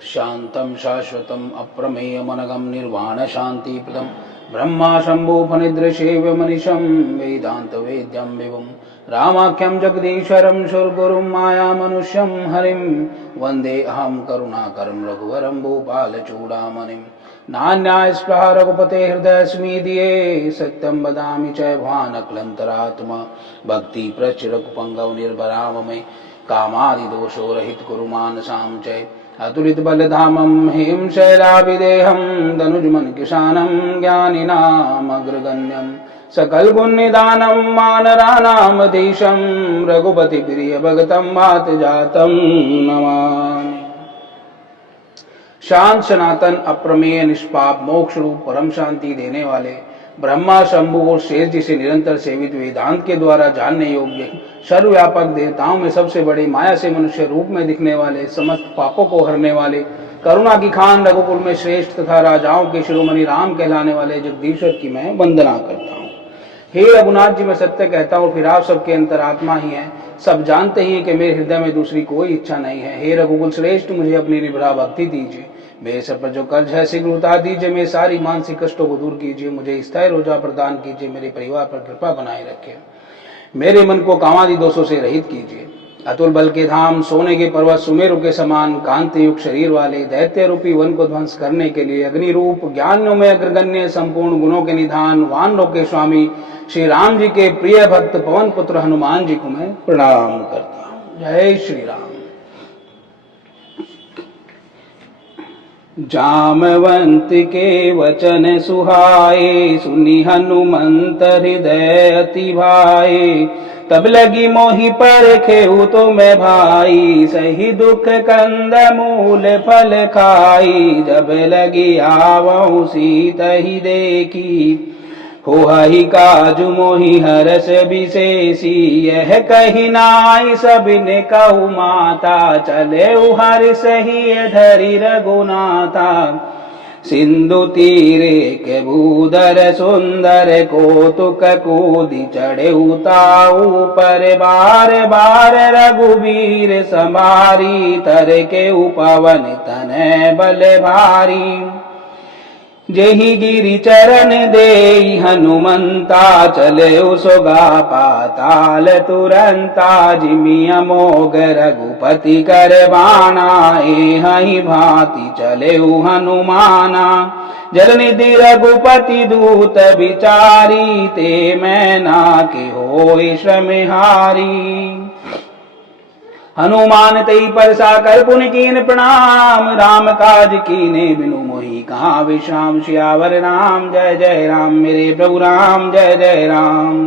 शांतं शाश्वतम् अप्रमेयमनघं निर्वाण शांतिप्रदं ब्रह्मा शम्भुफनिदृशेव्यमनिशं वेदान्तवेद्यं विभुं रामाख्यं जगदीश्वरं सुरगुरुं मायामनुष्यं हरिं वन्दे अहं करुणाकरं रघुवरं भूपालचूडामणिं नान्यायस्पृहा रघुपते हृदयस्मिदिये सत्यं वदामि च भानक्लन्तरात्मा भक्तिप्रचुरकुपङ्गव निर्भराममे कामादिदोषोरहित कुरु मानसां च अतुलित बलधामं हेम शैलाभिदेहं दनुजमन किशानं ज्ञानिनामग्रगण्यं सकल गुण निदानं मानराणामधीशं रघुपति प्रिय भगतं वात जातं नमामि। शांत सनातन अप्रमेय निष्पाप मोक्ष रूप परम शांति देने वाले ब्रह्मा शंभु और शेष जी से निरंतर सेवित वेदांत के द्वारा जानने योग्य सर्वव्यापक देवताओं में सबसे बड़े माया से मनुष्य रूप में दिखने वाले समस्त पापों को हरने वाले करुणा की खान रघुकुल में श्रेष्ठ तथा राजाओं के शिरोमणि राम कहलाने वाले जगदीश्वर की मैं वंदना करता हूँ। हे रघुनाथ जी, मैं सत्य कहता हूँ, फिर आप सबके अंतरात्मा ही हैं। सब जानते ही कि मेरे हृदय में दूसरी कोई इच्छा नहीं है। हे रघुकुल श्रेष्ठ, मुझे अपनी निर्भरा भक्ति दीजिए। मेरे सर पर जो कर्ज है शीघ्र उतार दीजिए। मेरे सारी मानसिक कष्टों को दूर कीजिए। मुझे स्थायी रोजा प्रदान कीजिए। मेरे परिवार पर कृपा बनाए रखिए। मेरे मन को कामादि दोषों से रहित कीजिए। अतुल बल के धाम, सोने के पर्वत सुमेरु के समान कांति युक्त शरीर वाले दैत्य रूपी वन को ध्वंस करने के लिए अग्नि रूप ज्ञानियों में अग्रगण्य संपूर्ण गुणों के निधान वानरों के स्वामी श्री राम जी के प्रिय भक्त पवन पुत्र हनुमान जी को मैं प्रणाम करता हूँ। जय श्री राम। जामवंत के वचन सुहाए, सुनी हनुमंत हृदय अति भाए। तब लगी मोहि पर खेऊ तो मैं भाई, सही दुख कंद मूल फल खाई। जब लगी आवहु सीता ही देखी, हो ही काजु मोहि हरस विशेषी। यह कही नाई सबने कहु माता, चले हर सही धरि रघुनाथा। सिंधु तीरे के भूधर सुंदर कौतुक कूदि चढ़े उताऊ पर बार बार रघुवीर संभारी। तर के उपवन तन बल भारी, जेहि गिरि चरण देई हनुमंता। चले उसोगा पाताल तुरंता, जिमि अमोघ रघुपति कर बाणा। एहि भांति चले हनुमाना, जलनिधि रघुपति दूत विचारी। ते मैना के होय श्रमहारी। हनुमान तई परसा कर पुनि कीन प्रणाम। राम काज कीने बिनु मोहि कहाँ विश्राम। सियावर राम जय जय राम, मेरे प्रभु राम जय जय राम।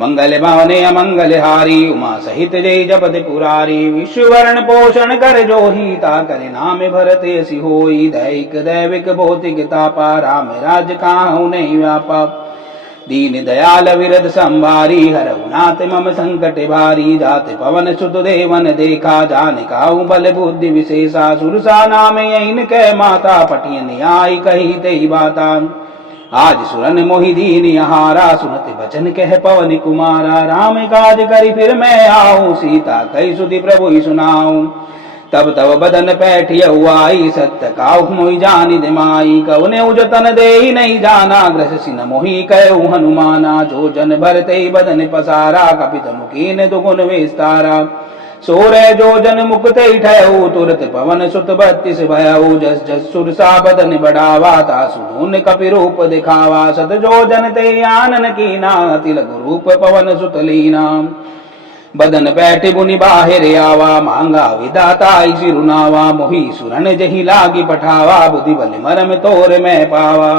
मंगल भवने अमंगल हारी, उमा सहित जय जपति पुरारी। विश्ववर्ण पोषण कर जोही, ता करे नाम भरत यसी होई। दैहिक दैविक भौतिक तापा, राम राज काहू नहीं व्यापा। दीन दयाल विरद संभारी, हरहुनाथ मम संकट भारी। जाति पवन सुत देवन देखा, जाने काहू बल बुद्धि विशेषा। सुरसा नाम यहीं के माता, पटिय न्याय कही तेई बाता। आज सुरन मोहि दीन हारा, सुनत बचन कह पवन कुमारा। राम काज करी फिर मैं आऊँ, सीता कही सुधि प्रभु ही सुनाऊँ। तब तब बदन पैठिय हुआई, सत्य काहू मोहि जानि दिमाई। कवने उजतन दे नहीं जाना, ग्रस सिन मोहि कहु हनुमाना। जो जन भरते बदन पसारा, कपित मुकीन दुगुन विस्तारा। सोरे जो जन मुकुते ठहु, तुरत पवन सुत 32 भयउ। जस जस सुरसा बदन बढ़ावा, तासु धून कपि रूप दिखावा। सत जो जन ते आनन कीना, तिलक रूप पवन सुत लीना। बदन बैठे बुनि बाहिर आवा, मांगा विदाता सिरुनावा। मोहि सुरन जही लागी पठावा, बुद्धि बल मरम तोर में पावा।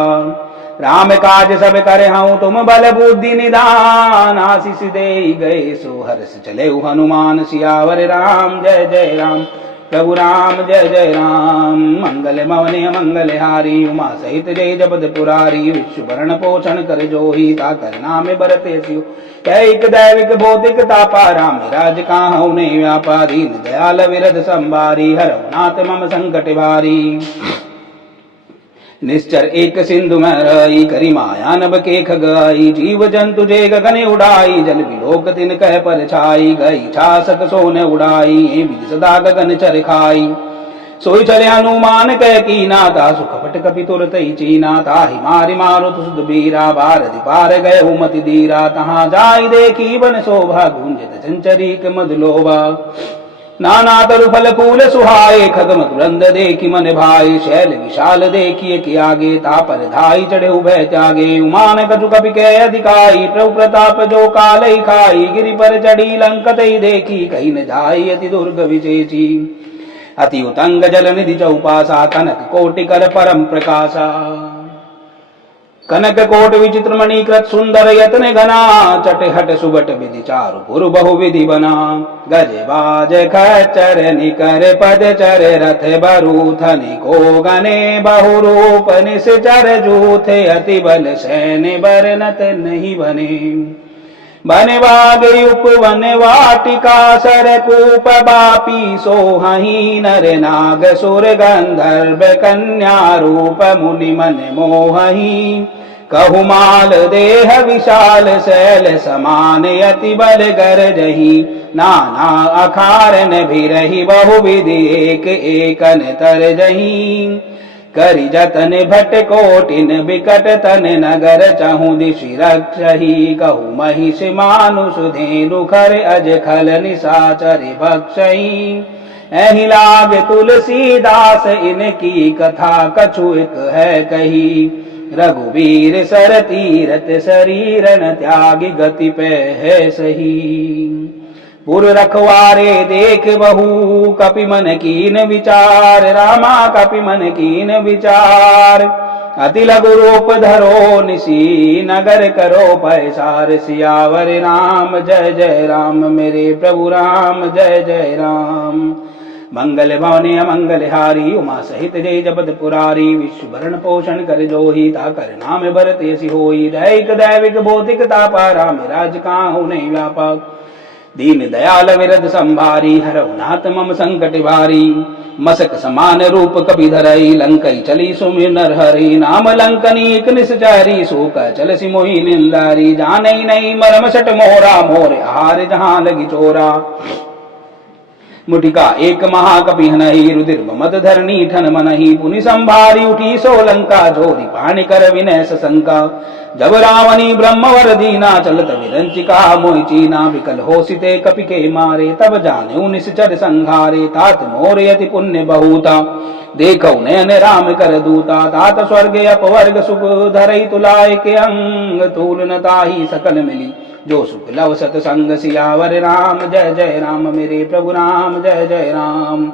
राम काज सब करे हूँ, तुम बल बुद्धि निदान। आशीष दे गए सो हर्ष चले हनुमान। सियावर राम जय जय राम, प्रभु राम जय जय राम। मंगल मवने मंगल हारी, उमा सहित जय जपद पुरारी। विश्व भरण पोषण कर जोही, ता कर नाम भरत यसी। कैक दैविक भौतिक तापा, राम राज काहू नहीं व्यापा। दीन दयाल विरद संभारी, हरहुनाथ मम संकट भारी। निश्चर एक सिंधु में रही, करी माया नभ के खगाई। जीव जंतु जे गगन उड़ाई, जल बिलोक तिन कह पर छाई। गई छासक सोन उड़ाई, विधि सदा गगन चर खाई। सोई चले हनुमान कह की नाता सुखपट कपि तुरत ही चीना ताहि मारि मारुत सुध बीरा भारति पार गए उमति दीरा तहाँ जाई देखी बन शोभा गुंजित चंचरीक मधुलोभा नाना तरु फल फूल सुहाए खगम तुरंद देखी मन भाई शैल विशाल देखिए कि आगे तापर धाई चढ़े उभय त्यागे उमान कछु कपि कह अधिकाई प्रभु प्रताप जो काल ही खाई गिरि पर चढ़ी लंकत ही देखी कहीं न जाई अति दुर्ग विशेषी अति उतंग जल निधि चौपासा कनक कोटि कर परम प्रकाशा कनक कोट विचित्र मणिकृत सुंदर यत्न घना चट हट सुबट विधि चारु पुर बहु विधि बना गज बाज खच्चर निकर पद चर रथ बरूथनि को गने बहु रूप निश्चर जूथे अति बल सैन बरनत नहीं बने बन बाग उपवन वाटिका सरकूप बापी सोहही नर नाग सुर गंधर्व कन्या रूप मुनि मन मोहही कहुमाल देह विशाल शैल समान अति बल गरजही नाना अखारन भी रही बहु विधि एक एकन तरजही करि जतन भट कोटिन बिकट तन नगर चहु दिशि रक्षही कहु महिष मानुष धेनु खर अज खल निशाचर भक्षही एहि लाग तुलसीदास इनकी कथा कछु एक है कही रघुवीर सर तीरथ शरीरन त्यागी गति पे है सही पुर रखवारे देख बहु कपि मन कीन विचार रामा कपि मन कीन विचार अति लघु रूप धरो निसी नगर करो पैसार सियावर राम जय जय राम मेरे प्रभु राम जय जय राम मंगल भवने अमंगल हारी उमा सहित जय जपत पुरारी विश्व भरण पोषण कर जोही ताकर नाम भरत यसी होई दैक दैविक भौतिक तापा राम राज काहू नहीं व्यापक दीन दयाल विरद संभारी हरनाथ मम संकट भारी मसक समान रूप कपि धरई लंकई चली सुमिर नर हरि नाम लंकनी एक निश्चरी सूक चल सी मोही निंदारी जानई नहीं मरम सट मोरा मोर आहार जहां लगी चोरा मुटिका एक महाकपि हनहि रुदिर मद धरणी ठन मनहि पुनि संभारी उठी सो लंका जोरी पाणि कर विनय सशंका जब रावणी ब्रह्मवर दीना चलत विरंचिका मोहि चीना विकल होसिते कपि के मारे तब जाने निश्चर संघारे तात मोर यति पुण्य बहुता देखौ नयन राम कर दूता तात स्वर्ग अपवर्ग सुख धरई तुलाय के अंग तूल न ताहि सकल मिली जो सुख लव सतसंग सियावर राम जय जय राम मेरे प्रभु राम जय जय राम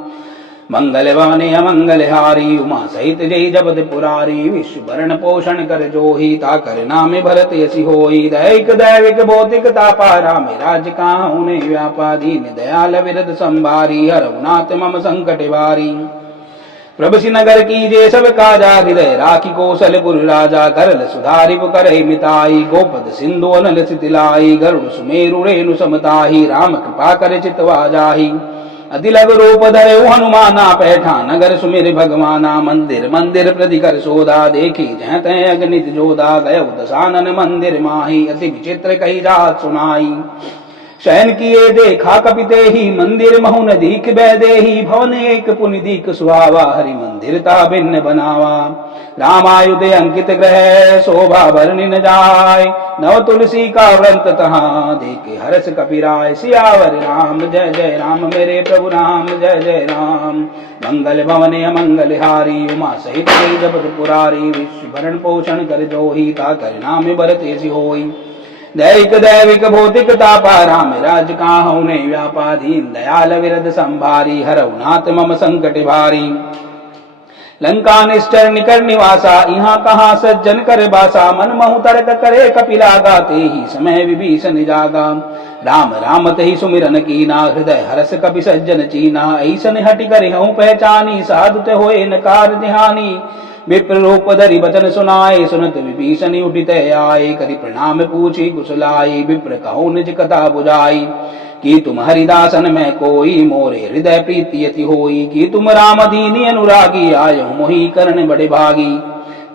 मंगल भवने अमंगल हारी उमा सहित जय जपत पुरारी विश्व भरण पोषण कर जोही ताकर नाम भरत यसी होई दैक दैविक भौतिक तापा राम राज काहू ने व्यापा दीन दयाल विरद संभारी हरनाथ मम संकट वारी प्रभु नगर की जे सब काजा हृदय राखी कौशलपुर राजा करल सुधारि करहि मिताई गोपद सिंधु अनल सितिलाई गरुड़ सुमेरु रेणु समताही राम कृपा कर चितवा जाही अति लघु रूप धरे हनुमाना पैठा नगर सुमिर भगवाना मंदिर मंदिर प्रतिकर सोधा देखी जह तय अगणित जोधा गय दशानन मंदिर माही अति विचित्र कही जात सुनाई शयन किए देखा कपिते ही मंदिर महु नदीक बैदेही भवन एक पुनि दीक सुहावा हरि मंदिर ता भिन्न बनावा रामायुध अंकित ग्रह शोभा वर्णि न जाय नव तुलसी का व्रंत तहाँ देखे हर्ष कपिराय सियावर राम जय जय राम मेरे प्रभु राम जय जय राम मंगल भवने अमंगल हारी उमा सहित जय जपत पुरारी विश्व भरण पोषण कर जोही ताकर नाम भरत यसी होई दैक दैविक भौतिक तापा राम राज काहू ने व्यापा दीन दयाल विरद संभारी हरनाथ मम संकट भारी लंका निश्चर निकर निवासा यहाँ कहाँ सज्जन कर बासा मन महु तर्क करे कपिला गाते ही समय विभीषण जागा राम राम तहि सुमिरन कीना हृदय हरस कपि सज्जन चीना ऐसन हटि कर हूँ पहचानी साधुत होए नकार ध्यानी विप्र रूप धरि बचन सुनाए सुनत विभीषण उठित आए करि प्रणाम पूछी कुशलाई विप्र कहो निज कथा बुझाई कि तुम हरिदासन में कोई मोरे हृदय प्रीति यति होई कि तुम राम दीनी अनुरागी आयो मोहि करण बड़े भागी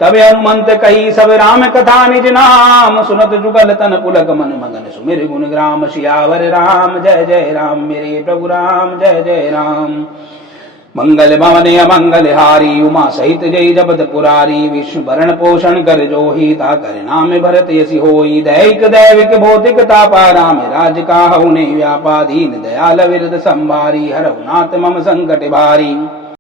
तब हनुमंत कही सब राम कथा निज नाम सुनत जुगल तन पुलक मन मगन सुमिर गुण ग्राम सियावर राम जय जय राम मेरे प्रभु राम जय जय राम मंगल भवने अमंगल हारी उमा सहित जय जपत पुरारी विष्णु भरण पोषण कर जोही ता कर नाम भरत यसी होई दैहिक दैविक भौतिक तापा राम राज काहु ने व्यापादीन दयाल विरद संभारी हरहु नाथ मम संकट भारी